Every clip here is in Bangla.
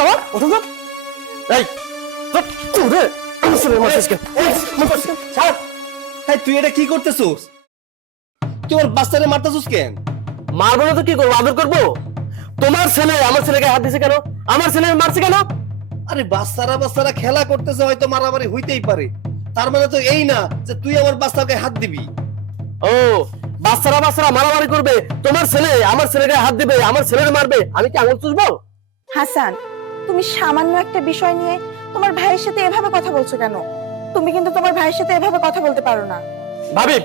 বাবা? ওঠো তো। এই তোরে ছেলের মারছিস কেন? ছাড়। হ্যাঁ, তুই এটা কি করতেছিস? তুই ওর বাচ্চারে মারতেছিস কেন? মারবো না তো কি করবো? আদর করবো? তোমার ছেলে আমার ছেলেকে হাত দিছে কেন? আমার ছেলে মারছে কেন? আরে বাচ্চারা খেলা করতেছে, হয়তো মারামারি হইতেই পারে। তার মানে তো এই না যে তুই আমার বাচ্চাকে হাত দিবি। ও, বাচ্চারা মারামারি করবে, তোমার ছেলে আমার ছেলেকে হাত দিবে, আমার ছেলেকে মারবে, আমি কি আঙুল চুষবো? হাসান, তুমি সামান্য একটা বিষয় নিয়ে তোমার ভাইয়ের সাথে এভাবে কথা বলছো কেন? তুমি কিন্তু তোমার ভাইয়ের সাথে এভাবে কথা বলতে পারো না। ভাবি,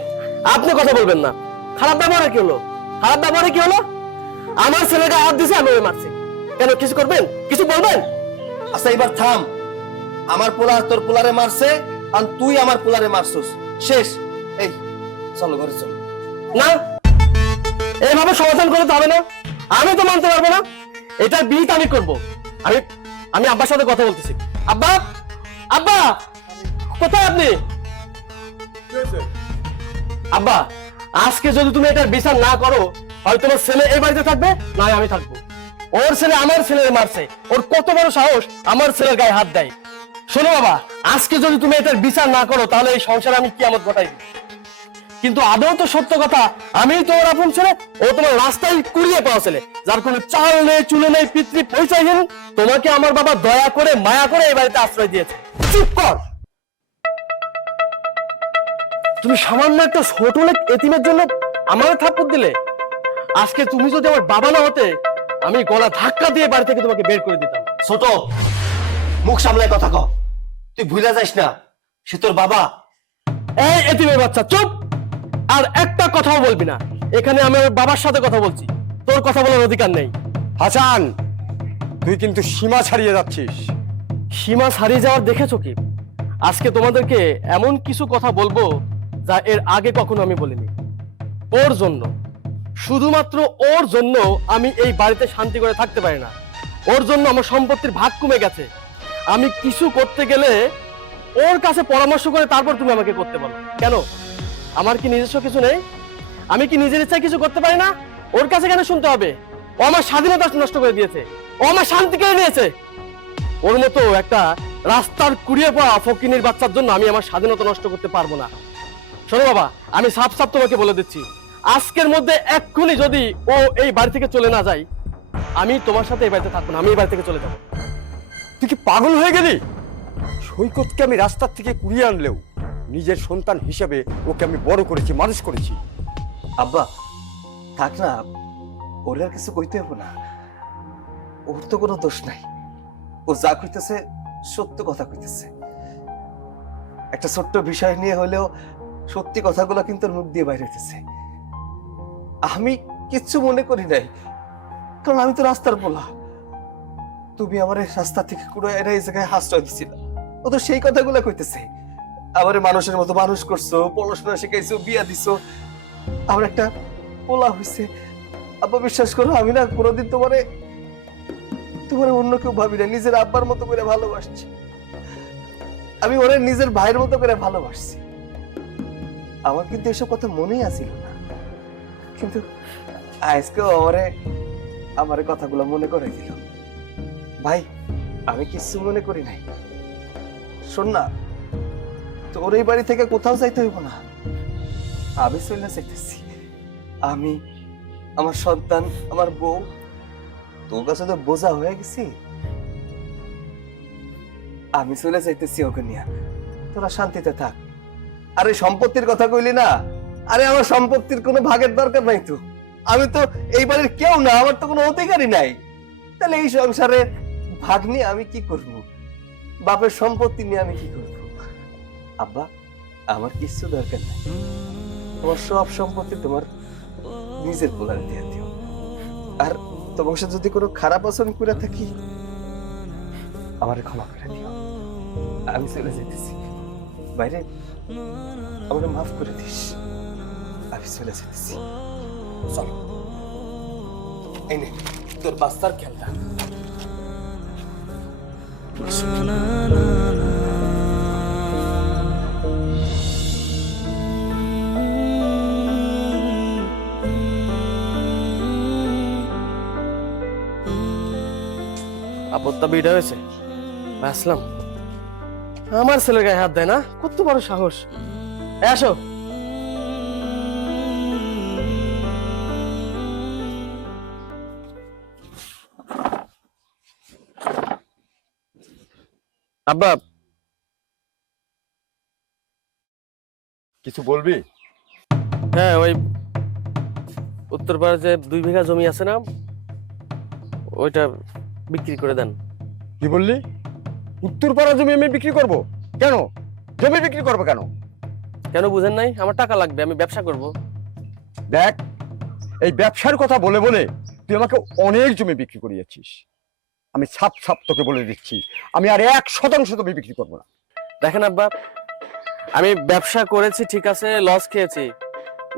আপনি কথা বলবেন না। খারাপ ব্যবহারে কি হলো? খারাপ ব্যবহারে কি হলো? আমার ছেলেকে হাত দিছে, আমি ওকে মারছি। কেন, কিছু করবেন? কিছু বলবেন? আচ্ছা, এবার থাম। আমার পোলা তোর পোলারে মারছে, আর তুই আমার পোলারে মারছিস। শেষ। এই চলো ঘরে চলো। না, এইভাবে সমাধান করতে হবে না। আমি তো মানতে পারবো না। এটার বিহিত আমি করব। আমি আমি আব্বার সাথে কথা বলতেছি। আব্বা, আব্বা, কোথায় আপনি? আব্বা, আজকে যদি তুমি এটার বিচার না করো, হয়তো তোমার ছেলে এই বাড়িতে থাকবে, না আমি থাকবো। ওর ছেলে আমার ছেলের মারছে, ওর কত বড় সাহস আমার ছেলের গায়ে হাত দেয়। শোনো বাবা, আজকে যদি তুমি এটার বিচার না করো, তাহলে এই সংসারে আমি কিয়ামত ঘটাই দিই। কিন্তু আদৌ তো সত্য কথা, আমি তো ওর আপন ছেলে, ও তোমার রাস্তায় কুড়িয়ে পাওয়া ছেলে, যার কোনো চাল নেই, চুলে নেই, পিতৃ পরিচয়হীন। তোমাকে আমার বাবা দয়া করে, মায়া করে এই বাড়িতে আশ্রয় দিয়েছে। চুপ কর। তুমি সামান্য একটা ছোট লোক এতিমের জন্য আমার থাপ্পড় দিলে। আজকে তুমি যদি আমার বাবা না হতে, আমি গলা ধাক্কা দিয়ে বাড়ি থেকে তোমাকে বের করে দিতাম। ছোট, মুখ সামলায় কথা কও। তুই ভুলে যাস না, সে তোর বাবা। এই এতিমের বাচ্চা, চুপ। আর একটা কথাও বলবি না। এখানে আমি আমার বাবার সাথে কথা বলছি, তোর কথা বলার অধিকার নেই। হাসান, তুই কিন্তু সীমা ছাড়িয়ে যাচ্ছিস। সীমা ছাড়িয়ে যাওয়ার দেখেছো কি? আজকে তোমাদেরকে এমন কিছু কথা বলবো যা এর আগে কখনো আমি বলিনি। ওর জন্য, শুধুমাত্র ওর জন্য আমি এই বাড়িতে শান্তি করে থাকতে পারি না। ওর জন্য আমার সম্পত্তির ভাগ কমে গেছে। আমি কিছু করতে গেলে ওর কাছে পরামর্শ করে তারপর তুমি আমাকে করতে বলো। কেন, আমার কি নিজস্ব কিছু নেই? আমি কি নিজের ইচ্ছায় কিছু করতে পারি না? ওর কাছে কেন শুনতে হবে? ও আমার স্বাধীনতা নষ্ট করে দিয়েছে, ও আমার শান্তি কেড়ে নিয়েছে। ওর মতো একটা রাস্তার কুড়িয়ে পাওয়া ফকিনীর বাচ্চার জন্য আমি আমার স্বাধীনতা নষ্ট করতে পারবো না। শোনো বাবা, আমি সাফ সাফ তোমাকে বলে দিচ্ছি, আজকের মধ্যে এক্ষুনি যদি ও এই বাড়ি থেকে চলে না যায়, আমি তোমার সাথে এই বাড়িতে থাকবো না, আমি এই বাড়ি থেকে চলে যাবো। তুই কি পাগল হয়ে গেলি? সৈকতকে আমি রাস্তার থেকে কুড়িয়ে আনলেও নিজের সন্তান হিসেবে ওকে আমি বড় করেছি, মানুষ করেছি। আব্বা থাক না, ওর আর কিছু কইতে হবে না। ওর তো কোনো দোষ নাই। ও যা কইতেছে সত্য কথা কইতেছে। একটা ছোট্ট বিষয় নিয়ে হলেও সত্যি কথাগুলো কিন্তু ওর মুখ দিয়ে বাইরে হইতেছে। আমি কিচ্ছু মনে করি নাই, কারণ আমি তো রাস্তার পোলা। তুমি আমার এই রাস্তা থেকে কুড়ে এনে এই জায়গায় আশ্রয় দিছিল। ও তো সেই কথাগুলো কইতেছে। আমার মানুষের মতো মানুষ করছো, পড়াশোনা শিখাইছো, বিয়া দিছো, আমার একটা পোলা হইছে। আব্বা বিশ্বাস করো, আমি না কোনোদিন তোমারে অন্য কেউ ভাবি না, নিজের আব্বার মতো করে ভালোবাসছি। আমি ওরে নিজের ভাইয়ের মতো করে ভালোবাসছি। আমার কিন্তু এসব কথা মনেই আসিল না, কিন্তু আজকেও আমার কথাগুলো মনে করে দিল। ভাই, আমি কিচ্ছু মনে করি নাই। শোন না, তোর এই বাড়ি থেকে কোথাও যাইতে হইব না, আমি চলে যাইতেছি। আমি, আমার সন্তান, আমার বউ, তোর কাছে তো বোঝা হয়ে গেছি। আমি চলে যাইতেছি ওকে নিয়ে, তোরা শান্তিতে থাক। আরে সম্পত্তির কথা কইলি না, আরে আমার সম্পত্তির কোনো ভাগের দরকার নাই তো। আমি তো এই বাড়ির কেউ না, আমার তো কোনো অধিকারই নাই। তাহলে এই সংসারে ভাগ নিয়ে আমি কি করব? বাপের সম্পত্তি নিয়ে আমি কি করব? আব্বা, আমার কিছু দরকার নাই। তোমার সব সম্পত্তি তোমার নিজের পোলারে দিয়ে দিও। আর তোমার সাথে যদি কোনো খারাপ আচরণ করে থাকি, আমার ক্ষমা করে দিও। আমি চলে যেতেছি বাইরে, আমাকে মাফ করে দিস। আমি চলে যেতেছি। চল, এই নে তোর বাস্তার খেলনা। আপত্তা বিটা হয়েছে ভাই, আসলাম। আমার ছেলের গায়ে হাত দেয় না, কত বড় সাহস! এই আসো। আব্বা, কিছু বলবি? হ্যাঁ, ওই উত্তরপাড়া যে 2 বিঘা জমি আছে না, ওইটা বিক্রি করে দেন। কি বললি? উত্তরপাড়া জমি আমি বিক্রি করব? কেন? জমি বিক্রি করবো কেন? কেন বুঝেন নাই? আমার টাকা লাগবে, আমি ব্যবসা করব। দেখ, এই ব্যবসার কথা বলে বলে তুই আমাকে অনেক জমি বিক্রি করিয়েছিস। আমি ছাপ ছাপ তোকে বলে দিচ্ছি, আমি আর 1% জমি বিক্রি করবো না। দেখেন আব্বা, আমি ব্যবসা করেছি ঠিক আছে, লস খেয়েছি,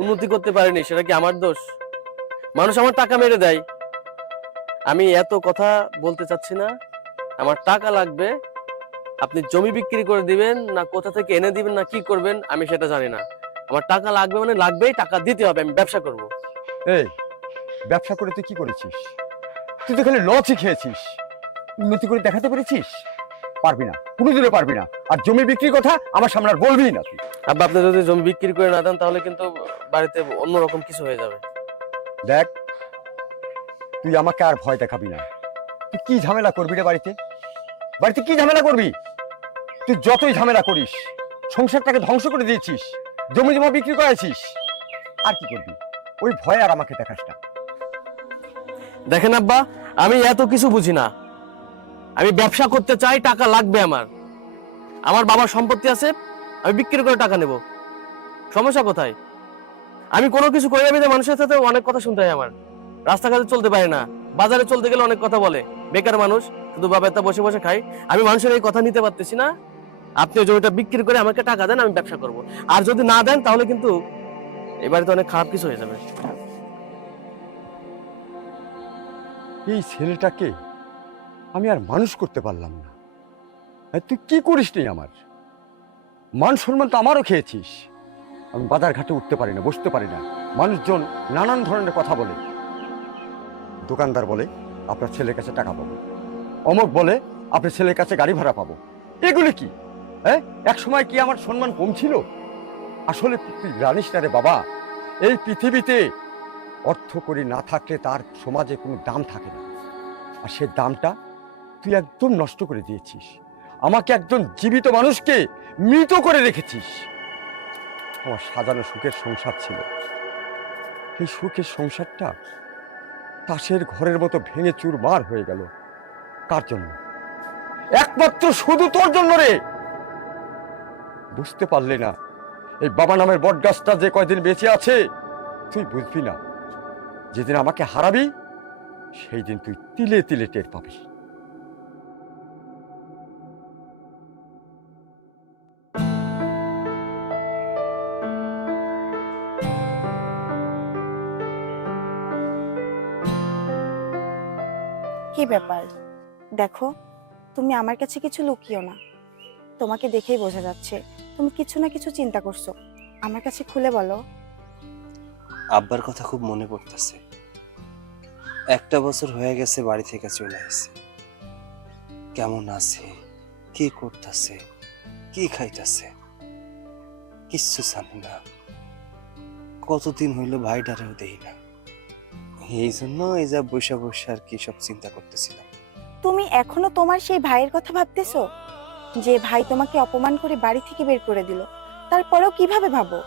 উন্নতি করতে পারিনি, সেটা কি আমার দোষ? মানুষ আমার টাকা মেরে দেয়। আমি এত কথা বলতে চাচ্ছি না, আমার টাকা লাগবে। আপনি জমি বিক্রি করে দিবেন না কোথা থেকে এনে দিবেন না কি করবেন আমি সেটা জানি না, আমার টাকা লাগবে মানে লাগবেই, টাকা দিতে হবে, আমি ব্যবসা করব। এই ব্যবসা করে তুই কি করেছিস? তুই তো খালি লসই খেয়েছিস, উন্নতি করে দেখাতে পেরেছিস? পারবি না, কোনোদিনও পারবি না। আর জমি বিক্রির কথা আমার সামনে আর বলবি না তুই। আব্বা, আপনি যদি জমি বিক্রি করে না দেন তাহলে কিন্তু বাড়িতে অন্যরকম কিছু হয়ে যাবে। দেখ, তুই আমাকে আর ভয় দেখাবি না। তুই কি ঝামেলা করবি রে বাড়িতে? বাড়িতে কি ঝামেলা করবি? তুই যতই ঝামেলা করিস, সংসারটাকে ধ্বংস করে দিয়েছিস, জমি জমা বিক্রি করেছিস, আর কি করবি? ওই ভয় আর আমাকে দেখাস না। দেখেন আব্বা, আমি এত কিছু বুঝি না, আমি ব্যবসা করতে চাই, টাকা লাগবে আমার। আমার বাবার সম্পত্তি আছে, আমি বিক্রি করে টাকা নেব, সমস্যা কোথায়? আমি কোনো কিছু করি আমি মানুষের সাথে অনেক কথা শুনতে হয় আমার, রাস্তাঘাটে চলতে পারি না, বাজারে চলতে গেলে অনেক কথা বলে, বেকার মানুষ, শুধু বাবা বসে বসে খাই, আমি মানুষের এই কথা নিতে পারতেছি না। আপনি ওই জমিটা বিক্রি করে আমাকে টাকা দেন, আমি ব্যবসা করব। আর যদি না দেন তাহলে কিন্তু এবারে তো অনেক খারাপ কিছু হয়ে যাবে। এই ছেলেটাকে আমি আর মানুষ করতে পারলাম না। আর তুই কি করিস নি আমার? মান সম্মান তো আমারও খেয়েছিস। আমি বাজার ঘাটে উঠতে পারি না, বসতে পারি না, মানুষজন নানান ধরনের কথা বলে। দোকানদার বলে আপনার ছেলের কাছে টাকা পাবো, অমুক বলে আপনার ছেলের কাছে গাড়ি ভাড়া পাবো। এগুলি কি? হ্যাঁ, এক সময় কি আমার সম্মান কম ছিল? আসলে তুই জানিস না রে বাবা, এই পৃথিবীতে অর্থ করি না থাকলে তার সমাজে কোনো দাম থাকে না। আর সে দামটা তুই একদম নষ্ট করে দিয়েছিস। আমাকে একজন জীবিত মানুষকে মৃত করে রেখেছিস। আমার সাজানো সুখের সংসার ছিল, এই সুখের সংসারটা তাসের ঘরের মতো ভেঙে চুরমার হয়ে গেল। কার জন্য? একমাত্র শুধু তোর জন্য রে। বুঝতে পারলে না এই বাবা নামের বটগাছটা যে কয়দিন বেঁচে আছে তুই বুঝবি না। যেদিন আমাকে হারাবি সেই দিন তুই তিলে তিলে টের পাবি। কি ব্যাপার? দেখো, তুমি আমার কাছে কিছু লুকিও না, তোমাকে দেখেই বোঝা যাচ্ছে তুমি কিছু না কিছু চিন্তা করছো। আমার কাছে খুলে বলো। আব্বার কথা খুব মনে পড়তেছে। 1 বছর হয়ে গেছে বাড়ি থেকে চলে আসছে। কেমন আছে, কি করতেছে, কি খাইতেছে কিচ্ছু জানি না। কতদিন হইলো ভাইটারেও দেই না। এই জন্য এই যা বসে বসে আর কি সব চিন্তা করতেছিলাম। তুমি এখনো তোমার সেই ভাইয়ের কথা ভাবতেছো, যে ভাই তোমাকে অপমান করে বাড়ি থেকে বের করে দিল, তারপরেও কিভাবে ভাবো?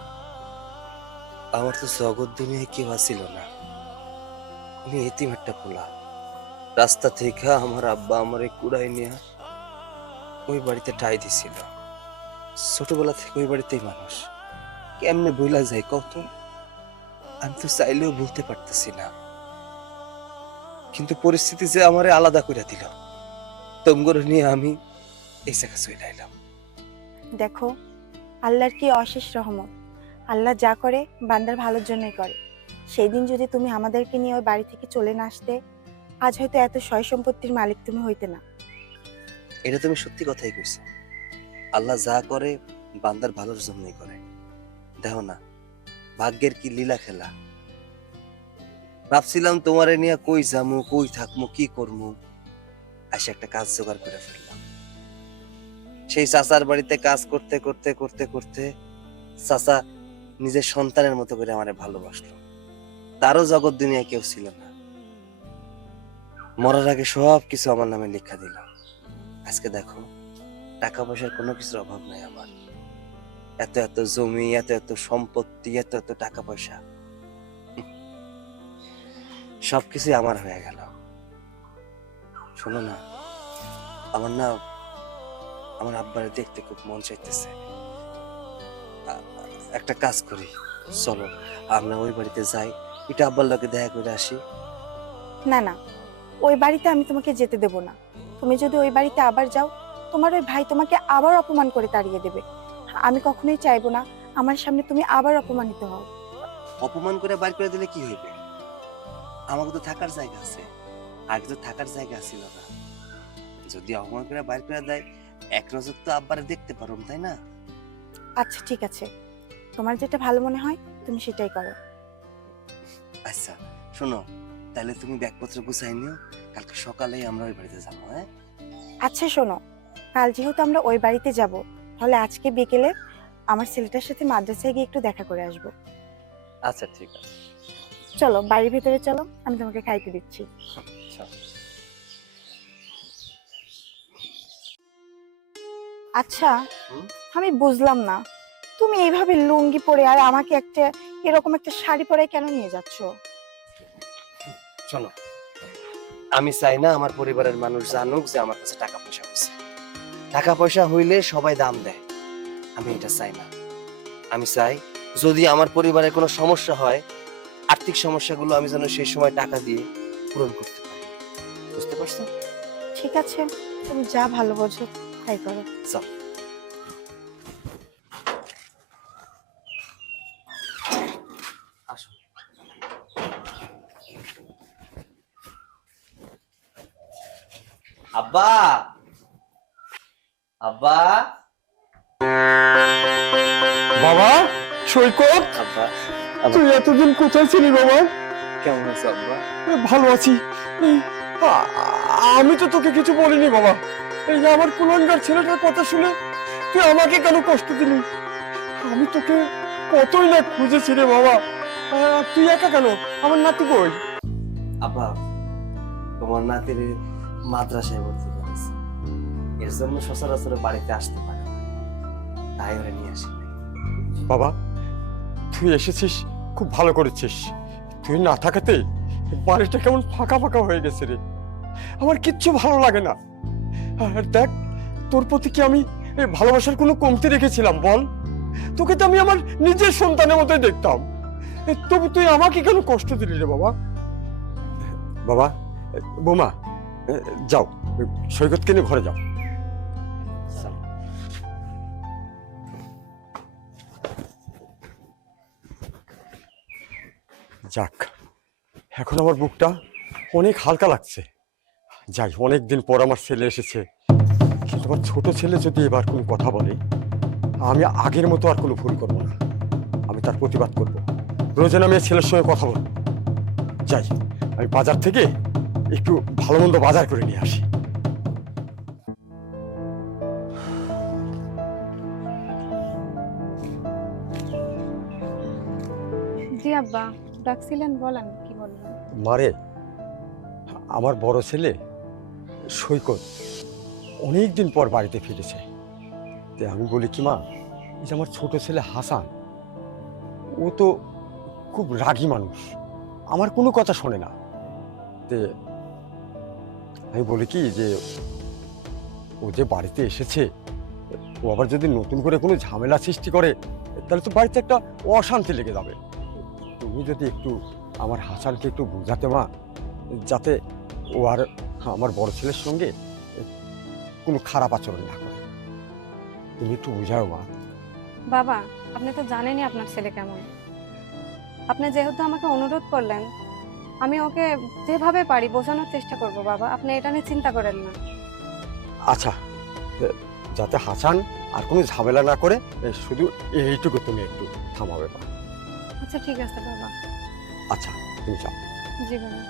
আমার তো জগৎ দুনিয়ায় কেউ আসিল না, আমি এতিম একটা পোলা। রাস্তা থেকে আমার আব্বা আমারে কুড়াই নিয়ে ওই বাড়িতে ঠাই দিছিল। ছোটবেলা থেকে ওই বাড়িতেই মানুষ, কেমনে বইলা যায় কত? আমি তো চাইলেও বলতে পারতেছি না, কিন্তু পরিস্থিতি যে আমারে আলাদা করে দিল। তোমগরে নিয়ে আমি এই জায়গা চলে এলাম। দেখো, আল্লাহর কি অশেষ রহমত, আল্লাহ যা করে বান্দার ভালোর জন্যই করে। সেই দিন যদি তুমি আমাদেরকে নিয়ে ওই বাড়ি থেকে চলে না আসতে, আজ হয়তো এত সয় সম্পত্তির মালিক তুমি হইতে না। এটা তুমি সত্যি কথাই কইছো। আল্লাহ যা করে বান্দার ভালোর জন্যই করে। দেখো না ভাগ্যের কি লীলা খেলা। ভাবছিলাম তোমারে নিয়ে কই যামু, কই থাকমু, কি করমু। আসে একটা কাজ জোগাড় করে ফেললাম। সেই চাচার বাড়িতে কাজ করতে করতে করতে করতে চাচা নিজের সন্তানের মতো করে আমারে ভালোবাসলো। তারও জগৎ দুনিয়ায় কেউ ছিল না। মরার আগে সব কিছু আমার নামে লেখা দিল। আজকে দেখো, টাকা পয়সার কোনো কিছুর অভাব নাই আমার। এত এত জমি, এত এত সম্পত্তি, এত এত টাকা পয়সা, সবকিছু আমার হয়ে গেল। শোনো না, আমার আব্বারে দেখতে খুব মন চাইতেছে। একটা কাজ করি, চলো আমরা ওই বাড়িতে যাই, এটা আব্বার লোকে দেখা করে আসি। না না, ওই বাড়িতে আমি তোমাকে যেতে দেব না। তুমি যদি ওই বাড়িতে আবার যাও, তোমার ওই ভাই তোমাকে আবার অপমান করে তাড়িয়ে দেবে। আমি কখনোই চাইবো না আমার সামনে তুমি আবার অপমানিত হও। অপমান করে বাইর করে দিলে কি হইবে? আমাকে তো থাকার জায়গা আছে, আগে তো থাকার জায়গা ছিল না। যদি অপমান করে বাইর করে দেয়, এক নজর তো আব্বারে দেখতে পারুম, তাই না? আচ্ছা ঠিক আছে, তোমার যেটা ভালো মনে হয় তুমি সেটাই করো। আচ্ছা শোনো, তাহলে তুমি ব্যাগপত্র গুছাই নিও, কালকে সকালেই আমরা ওই বাড়িতে যাবো। হ্যাঁ আচ্ছা শোনো, কাল যেহেতু আমরা ওই বাড়িতে যাব, তাহলে আজকে বিকেলে আমার ছেলেটার সাথে মাদ্রাসায় গিয়ে একটু দেখা করে আসবো। আচ্ছা ঠিক আছে, চলো বাড়ির ভিতরে চলো, আমি তোমাকে খাইতে দিচ্ছি। আচ্ছা হুম? আমি বুঝলাম না, তুমি এইভাবে লুঙ্গি পরে আর আমাকে একটা এরকম একটা শাড়ি পরে কেন নিয়ে যাচ্ছ? শোনো, আমি চাই না আমার পরিবারের মানুষ জানুক যে আমার কাছে টাকা পয়সা হয়েছে। টাকা পয়সা হইলে সবাই দাম দেয়, আমি এটা চাই না। আমি চাই যদি আমার পরিবারের কোনো সমস্যা হয়, আর্থিক সমস্যাগুলো আমি যেন সেই সময় টাকা দিয়ে পূরণ করতে পারি। বুঝতে পারছো? ঠিক আছে, তুমি যা ভালো বোঝো তাই করো। চল। আসো। আব্বা, আব্বা, বাবা সৈকত, আব্বা, তুই এতদিন কোথায় ছিলি বাবা? কেমন আছো আব্বা? ভালো আছি। এই, আমি তো তোকে কিছু বলিনি বাবা। এই যে আমার কুলাঙ্গার ছেলেটার কথা শুনে তুই আমাকে কেন কষ্ট দিলি? আমি তোকে কতই না খুঁজেছি রে বাবা। তুই একা কেন? আমার নাতি কই? আব্বা, তোমার নাতির মাদ্রাসায় ভর্তি করেছে, এর জন্য সচরাচর বাড়িতে আসতে পারে না, তাই ওরা নিয়ে আসি। বাবা তুই এসেছিস, খুব ভালো করেছিস। তুই না থাকাতে বাড়িটা কেমন ফাঁকা ফাঁকা হয়ে গেছে রে। আমার কিচ্ছু ভালো লাগে না। আর দেখ, তোর প্রতি কি আমি ভালোবাসার কোনো কমতি রেখেছিলাম বল? তোকে তো আমি আমার নিজের সন্তানের মতোই দেখতাম, তবু তুই আমাকে কেন কষ্ট দিলি রে বাবা? বাবা, বোমা, যাও সৈকতকে নিয়ে ঘরে যাও। যাক, এখন আমার বুকটা অনেক হালকা লাগছে। যাই, অনেকদিন পর আমার ছেলে এসেছে, কিন্তু আমার ছোট ছেলে যদি এবার কোনো কথা বলে, আমি আগের মতো আর কোনো ভুল করবো না। আমি তার প্রতিবাদ করবো, প্রয়োজনে আমি ছেলের সঙ্গে কথা বলবো। যাই, আমি বাজার থেকে একটু ভালো মন্দ বাজার করে নিয়ে আসি। জি আব্বা, ডাকছিলেন, বলেন কি বলবেন। মারে, আমার বড় ছেলে সৈকত অনেকদিন পর বাড়িতে ফিরেছে। তে আমি বলি কি মা, এই যে আমার ছোট ছেলে হাসান, ও তো খুব রাগী মানুষ, আমার কোনো কথা শোনে না। তে আমি বলি কি যে ও যে বাড়িতে এসেছে, ও আবার যদি নতুন করে কোনো ঝামেলা সৃষ্টি করে, তাহলে তো বাড়িতে একটা অশান্তি লেগে যাবে। তুমি যদি একটু আমার হাসানকে একটু বোঝাতে মা, যাতে ও আর আমার বড় ছেলের সঙ্গে কোনো খারাপ আচরণ না করে। তুমি একটু বোঝাও মা। বাবা, আপনি তো জানেনই আপনার ছেলে কেমন। আপনি যেহেতু আমাকে অনুরোধ করলেন, আমি ওকে যেভাবে পারি বোঝানোর চেষ্টা করব বাবা, আপনি এটা নিয়ে চিন্তা করেন না। আচ্ছা, যাতে হাসান আর কোনো ঝামেলা না করে, শুধু এইটুকু তুমি একটু থামাবে মা। আচ্ছা ঠিক আছে বাবা। আচ্ছা তুমি যাও। জি বাবা।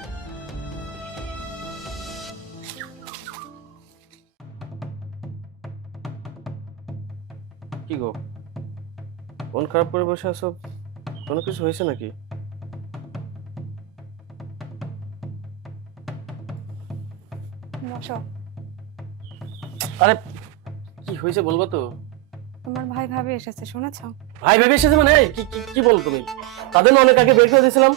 কি গো, মন খারাপ করে বসে আছো? কোনো কিছু হয়েছে নাকি? বসো। আরে কি হয়েছে বলবো তো? তোমার ভাই ভাবি এসেছে, শুনেছো? ভাই ভেবে এসেছে মানে? এই, কি কি কি বলো তুমি? তাদের না অনেক আগে বের করে দিয়েছিলাম।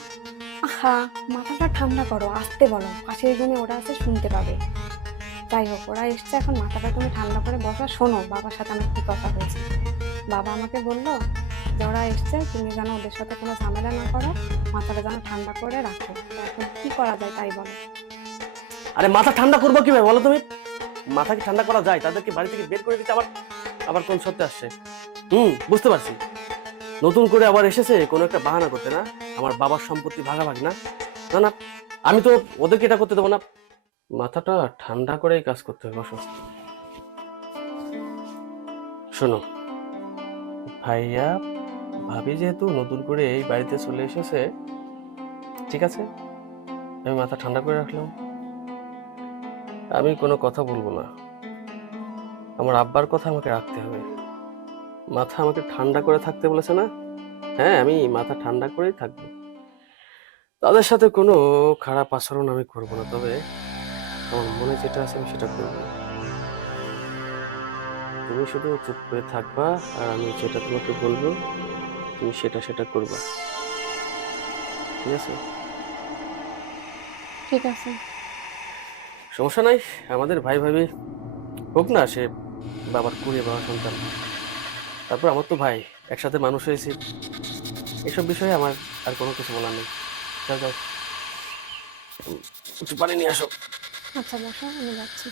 আহা, মাথাটা ঠান্ডা করো, আসতে বলো, পাশের রুমে ওরা আছে, শুনতে পাবে। যাই হোক, ওরা এসছে, এখন মাথাটা তুমি ঠান্ডা করে বসো, শোনো বাবার সাথে আমার কি কথা হয়েছে। বাবা আমাকে বললো যে ওরা এসছে, তুমি যেন ওদের সাথে কোনো ঝামেলা না করো, মাথাটা যেন ঠান্ডা করে রাখো। তো এখন কি করা যায় তাই বলো। আরে মাথা ঠান্ডা করবো কিভাবে বলো তুমি? মাথা কি ঠান্ডা করা যায়? তাদেরকে বাড়ি থেকে বের করে দিতে আবার আবার কোন সত্যি আসছে? বুঝতে পারছি। নতুন করে আবার এসেছে কোনো একটা বাহানা করতে, না আমার বাবার সম্পত্তি ভাগাভাগি, না না না, আমি তো ওদেরকে এটা করতে দেবো না। মাথাটা ঠান্ডা করেই কাজ করতে হবে। বসো। শোনো ভাইয়া ভাবি যেহেতু নতুন করে এই বাড়িতে চলে এসেছে, ঠিক আছে, আমি মাথা ঠান্ডা করে রাখলাম। আমি কোনো কথা বলবো না। আমার আব্বার কথা আমাকে রাখতে হবে। মাথা আমাকে ঠান্ডা করে থাকতে বলেছে না? হ্যাঁ, আমি মাথা ঠান্ডা করেই থাকবো। তাদের সাথে কোনো খারাপ আচরণ আমি করবো না, তবে আমার মনে যেটা আছে আমি সেটা করবো। তুমি শুধু চুপ করে থাকবা, আর আমি যেটা তোমাকে বলবো তুমি সেটা সেটা করবা, ঠিক আছে? ঠিক আছে। সমস্যা নাই, আমাদের ভাই ভাবি হোক না, সে বাবার কুড়িয়ে বাবা সন্তান। তারপর আমার তো ভাই, একসাথে মানুষ হয়েছি। এসব বিষয়ে আমার আর কোনো কিছু বলার নেই। যাও যাও, কিছু পানি নিয়ে আসো। আচ্ছা বসো, আমি যাচ্ছি।